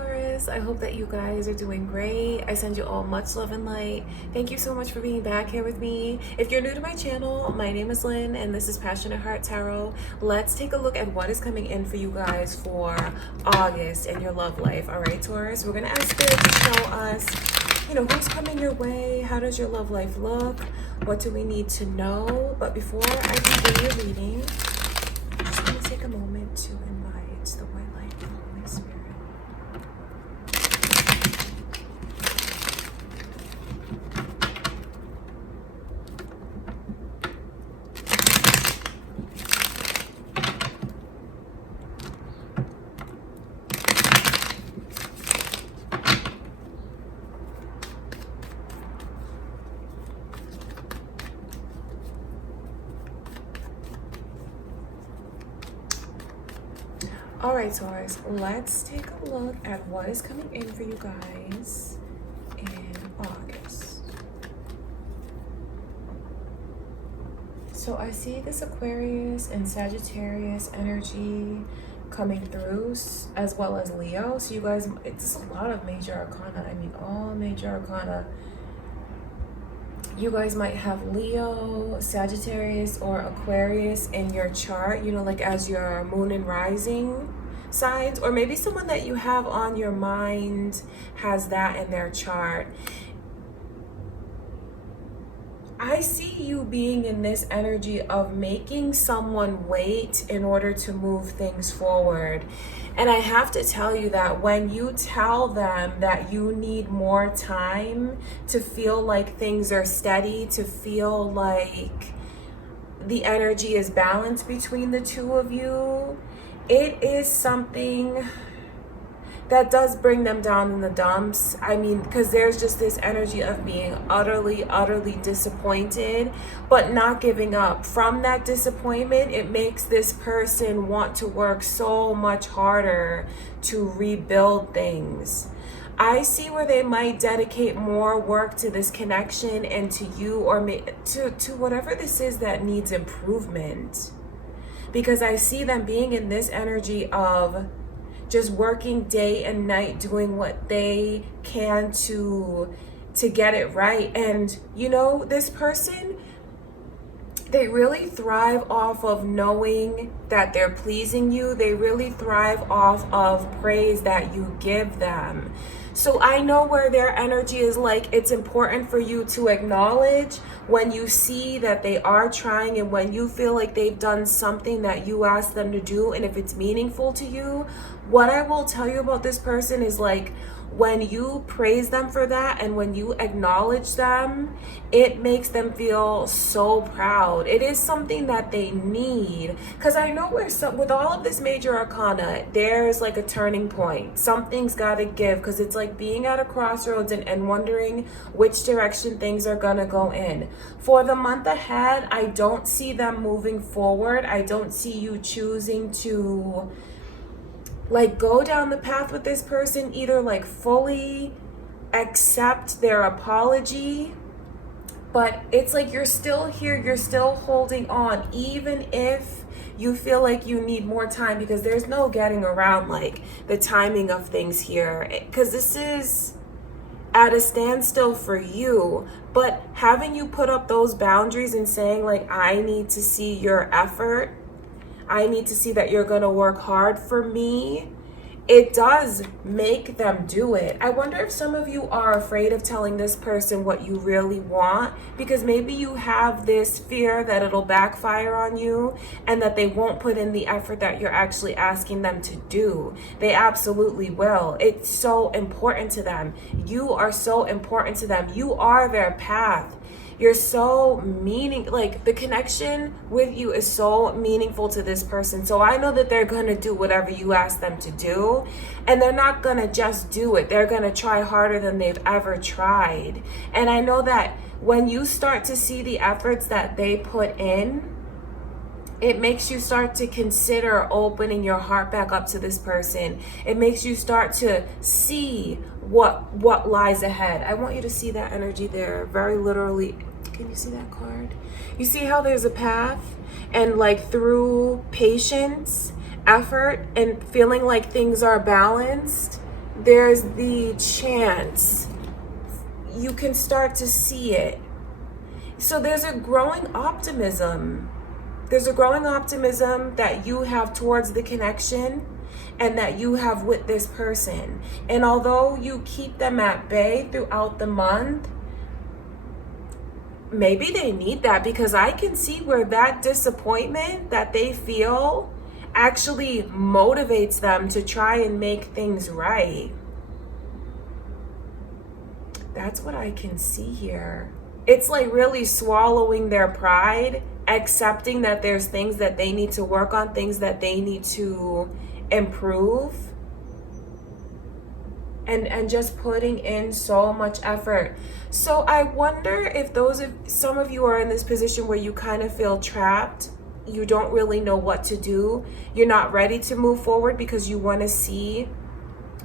Taurus. I hope that you guys are doing great. I send you all much love and light. Thank you so much for being back here with me. If you're new to my channel, my name is Lynn and this is Passionate Heart Tarot. Let's take a look at what is coming in for you guys for August and your love life. All right, Taurus, we're going to ask Spirit to show us, who's coming your way? How does your love life look? What do we need to know? But before I begin your reading, I'm just going to take a moment to invite the white light of the Holy Spirit. All right, Taurus, let's take a look at what is coming in for you guys in August. So I see this Aquarius and Sagittarius energy coming through, as well as Leo. So you guys, it's a lot of major arcana. I mean, all major arcana. You guys might have Leo, Sagittarius, or Aquarius in your chart, like as your moon and rising signs, or maybe someone that you have on your mind has that in their chart. I see you being in this energy of making someone wait in order to move things forward. And I have to tell you that when you tell them that you need more time to feel like things are steady, to feel like the energy is balanced between the two of you, it is something that does bring them down in the dumps. I mean, because there's just this energy of being utterly disappointed, but not giving up. From that disappointment, it makes this person want to work so much harder to rebuild things. I see where they might dedicate more work to this connection and to you, or to whatever this is that needs improvement. Because I see them being in this energy of just working day and night, doing what they can to get it right. And this person, they really thrive off of knowing that they're pleasing you. They really thrive off of praise that you give them. So I know where their energy is like, it's important for you to acknowledge when you see that they are trying, and when you feel like they've done something that you asked them to do, and if it's meaningful to you. What I will tell you about this person is, like, when you praise them for that and when you acknowledge them, it makes them feel so proud. It is something that they need. Because I know with all of this major arcana, there's like a turning point. Something's got to give, because it's like being at a crossroads and wondering which direction things are going to go in. For the month ahead, I don't see them moving forward. I don't see you choosing to go down the path with this person, either fully accept their apology, but it's like you're still here, you're still holding on, even if you feel like you need more time, because there's no getting around the timing of things here, because this is at a standstill for you. But having you put up those boundaries and saying I need to see your effort, I need to see that you're going to work hard for me, it does make them do it. I wonder if some of you are afraid of telling this person what you really want, because maybe you have this fear that it'll backfire on you and that they won't put in the effort that you're actually asking them to do. They absolutely will. It's so important to them. You are so important to them. You are their path. You're so the connection with you is so meaningful to this person. So I know that they're going to do whatever you ask them to do, and they're not going to just do it. They're going to try harder than they've ever tried. And I know that when you start to see the efforts that they put in, it makes you start to consider opening your heart back up to this person. It makes you start to see what lies ahead. I want you to see that energy there, very literally. Can you see that card? You see how there's a path, and through patience, effort, and feeling like things are balanced, there's the chance you can start to see it. So there's a growing optimism. There's a growing optimism that you have towards the connection and that you have with this person. And although you keep them at bay throughout the month, maybe they need that, because I can see where that disappointment that they feel actually motivates them to try and make things right. That's what I can see here. It's like really swallowing their pride, accepting that there's things that they need to work on, things that they need to improve, and just putting in so much effort. So I wonder if some of you are in this position where you kind of feel trapped. You don't really know what to do. You're not ready to move forward because you want to see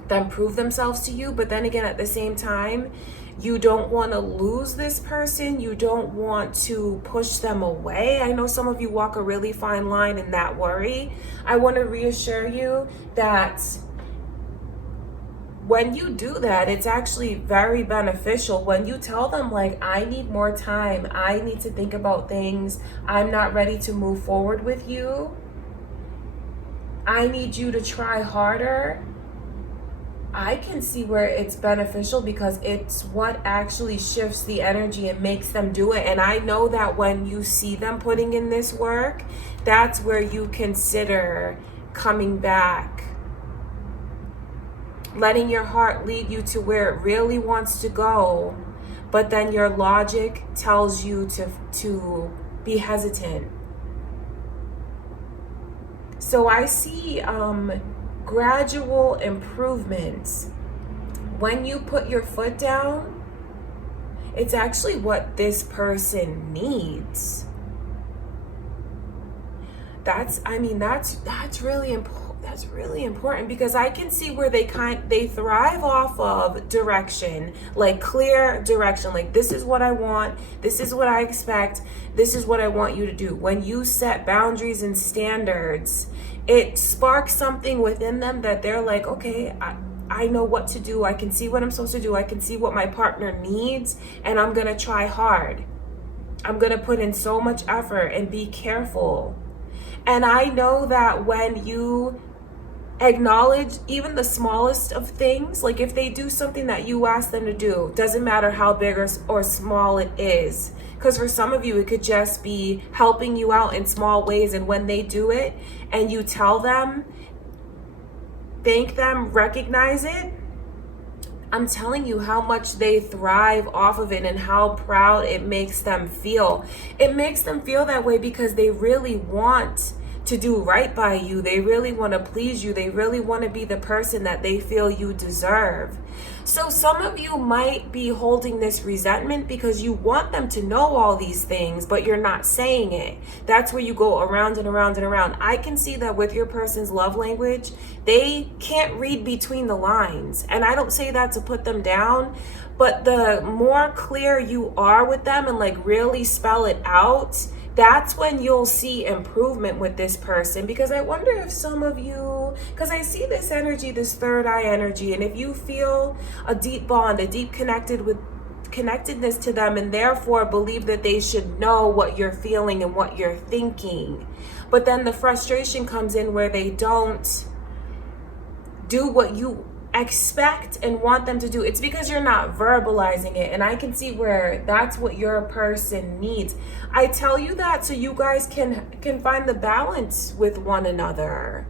them prove themselves to you. But then again, at the same time, you don't want to lose this person. You don't want to push them away. I know some of you walk a really fine line in that worry. I want to reassure you that when you do that, it's actually very beneficial. When you tell them, like, I need more time, I need to think about things, I'm not ready to move forward with you, I need you to try harder, I can see where it's beneficial, because it's what actually shifts the energy and makes them do it. And I know that when you see them putting in this work, that's where you consider coming back, letting your heart lead you to where it really wants to go, but then your logic tells you to be hesitant. So I see gradual improvements. When you put your foot down, it's actually what this person needs. That's really important. That's really important, because I can see where they thrive off of direction, like clear direction, like this is what I want, this is what I expect, this is what I want you to do. When you set boundaries and standards, it sparks something within them that they're like, okay, I know what to do, I can see what I'm supposed to do, I can see what my partner needs, and I'm gonna try hard. I'm gonna put in so much effort and be careful. And I know that when you acknowledge even the smallest of things, like if they do something that you ask them to do, doesn't matter how big or small it is, because for some of you it could just be helping you out in small ways, and when they do it and you tell them, thank them, recognize it, I'm telling you how much they thrive off of it and how proud it makes them feel. It makes them feel that way because they really want to do right by you. They really want to please you. They really want to be the person that they feel you deserve. So some of you might be holding this resentment because you want them to know all these things, but you're not saying it. That's where you go around and around and around. I can see that with your person's love language, they can't read between the lines. And I don't say that to put them down, but the more clear you are with them and like really spell it out, that's when you'll see improvement with this person. Because I wonder if some of you, because I see this energy, this third eye energy, and if you feel a deep bond, a deep connectedness to them, and therefore believe that they should know what you're feeling and what you're thinking, but then the frustration comes in where they don't do what you expect and want them to do, it's because you're not verbalizing it. And I can see where that's what your person needs. I tell you that so you guys can find the balance with one another,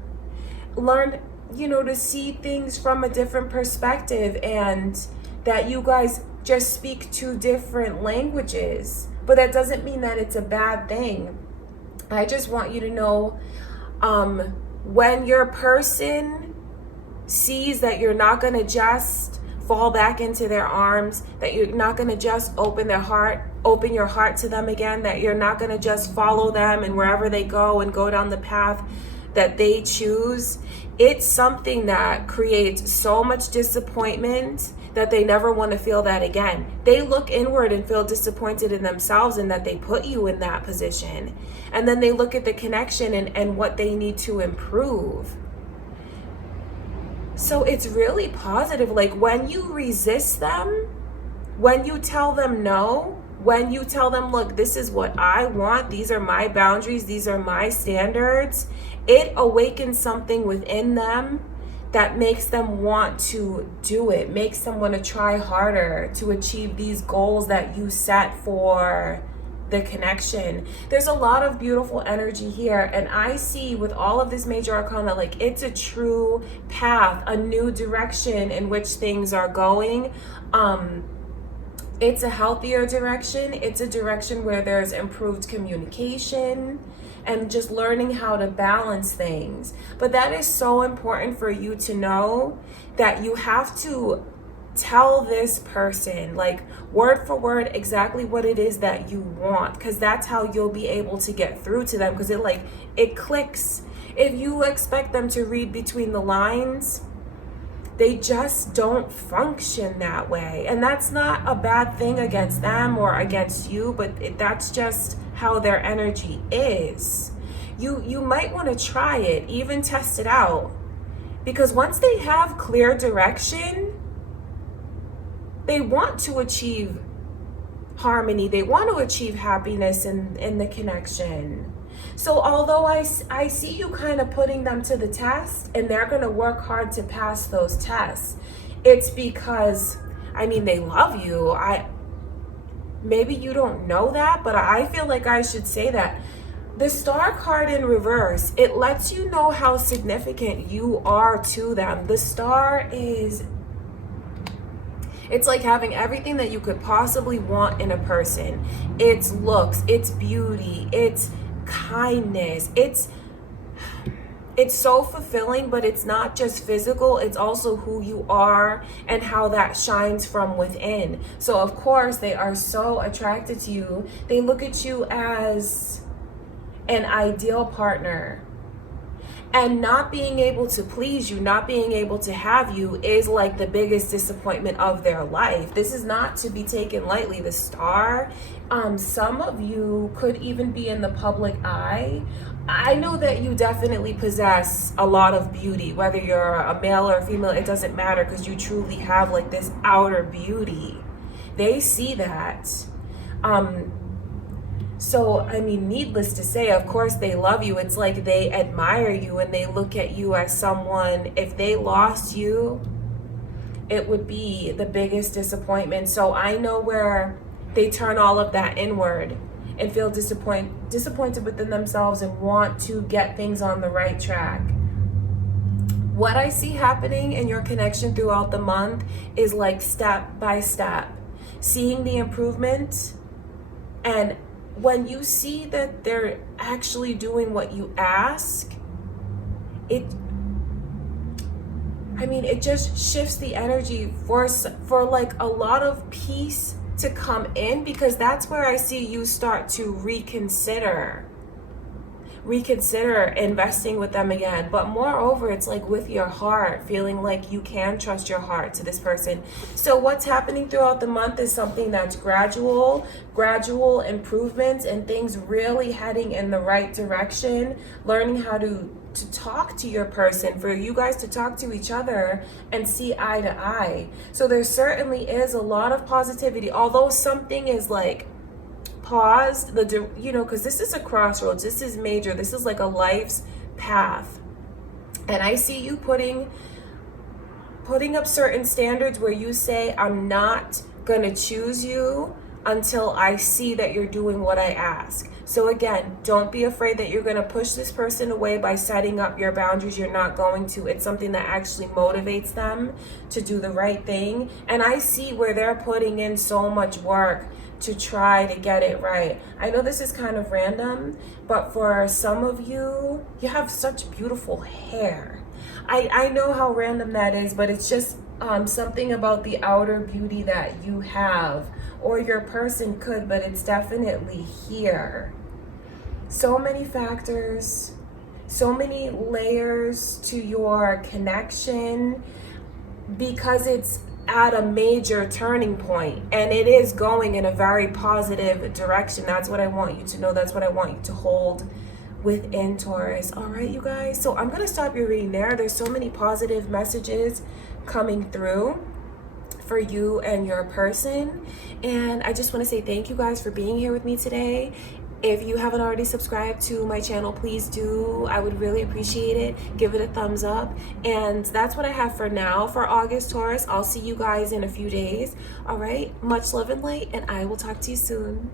learn, to see things from a different perspective, and that you guys just speak two different languages. But that doesn't mean that it's a bad thing. I just want you to know, when your person sees that you're not going to just fall back into their arms, that you're not going to just open your heart to them again, that you're not going to just follow them and wherever they go and go down the path that they choose, it's something that creates so much disappointment that they never want to feel that again. They look inward and feel disappointed in themselves and that they put you in that position. And then they look at the connection and what they need to improve. So it's really positive. Like when you resist them, when you tell them no, when you tell them, look, this is what I want, these are my boundaries, these are my standards, it awakens something within them that makes them want to do it, makes them want to try harder to achieve these goals that you set for the connection. There's a lot of beautiful energy here, and I see with all of this major arcana, like it's a true path, a new direction in which things are going. It's a healthier direction. It's a direction where there's improved communication and just learning how to balance things. But that is so important for you to know, that you have to tell this person, like word for word, exactly what it is that you want, because that's how you'll be able to get through to them, because it clicks. If you expect them to read between the lines, they just don't function that way. And that's not a bad thing against them or against you, but that's just how their energy is. You might want to try it, even test it out, because once they have clear direction, they want to achieve harmony. They want to achieve happiness in the connection. So although I see you kind of putting them to the test, and they're going to work hard to pass those tests, it's because, I mean, they love you. Maybe you don't know that, but I feel like I should say that. The Star card in reverse, it lets you know how significant you are to them. The Star it's like having everything that you could possibly want in a person. It's looks, it's beauty, it's kindness, it's so fulfilling, but it's not just physical, it's also who you are and how that shines from within. So of course they are so attracted to you. They look at you as an ideal partner. And not being able to please you, not being able to have you is like the biggest disappointment of their life. This is not to be taken lightly. The Star, some of you could even be in the public eye. I know that you definitely possess a lot of beauty, whether you're a male or a female, it doesn't matter, because you truly have like this outer beauty. They see that. So, I mean, needless to say, of course, they love you. It's like they admire you and they look at you as someone, if they lost you, it would be the biggest disappointment. So I know where they turn all of that inward and feel disappointed within themselves and want to get things on the right track. What I see happening in your connection throughout the month is like step by step, seeing the improvement. And when you see that they're actually doing what you ask, it just shifts the energy for like a lot of peace to come in, because that's where I see you start to reconsider investing with them again. But moreover, it's like with your heart, feeling like you can trust your heart to this person. So what's happening throughout the month is something that's gradual improvements and things really heading in the right direction, learning how to talk to your person, for you guys to talk to each other and see eye to eye. So there certainly is a lot of positivity, although something is like paused, because this is a crossroads, this is major, this is like a life's path. And I see you putting up certain standards where you say, I'm not gonna choose you until I see that you're doing what I ask. So again, don't be afraid that you're gonna push this person away by setting up your boundaries. You're not going to. It's something that actually motivates them to do the right thing. And I see where they're putting in so much work to try to get it right. I know this is kind of random, but for some of you, you have such beautiful hair. I know how random that is, but it's just something about the outer beauty that you have, or your person could, but it's definitely here. So many factors, so many layers to your connection, because it's at a major turning point, and it is going in a very positive direction. That's what I want you to know. That's what I want you to hold within Taurus. All right, you guys. So I'm going to stop your reading there. There's so many positive messages coming through for you and your person. And I just want to say thank you guys for being here with me today. If you haven't already subscribed to my channel, please do. I would really appreciate it. Give it a thumbs up. And that's what I have for now for August, Taurus. I'll see you guys in a few days. All right. Much love and light, and I will talk to you soon.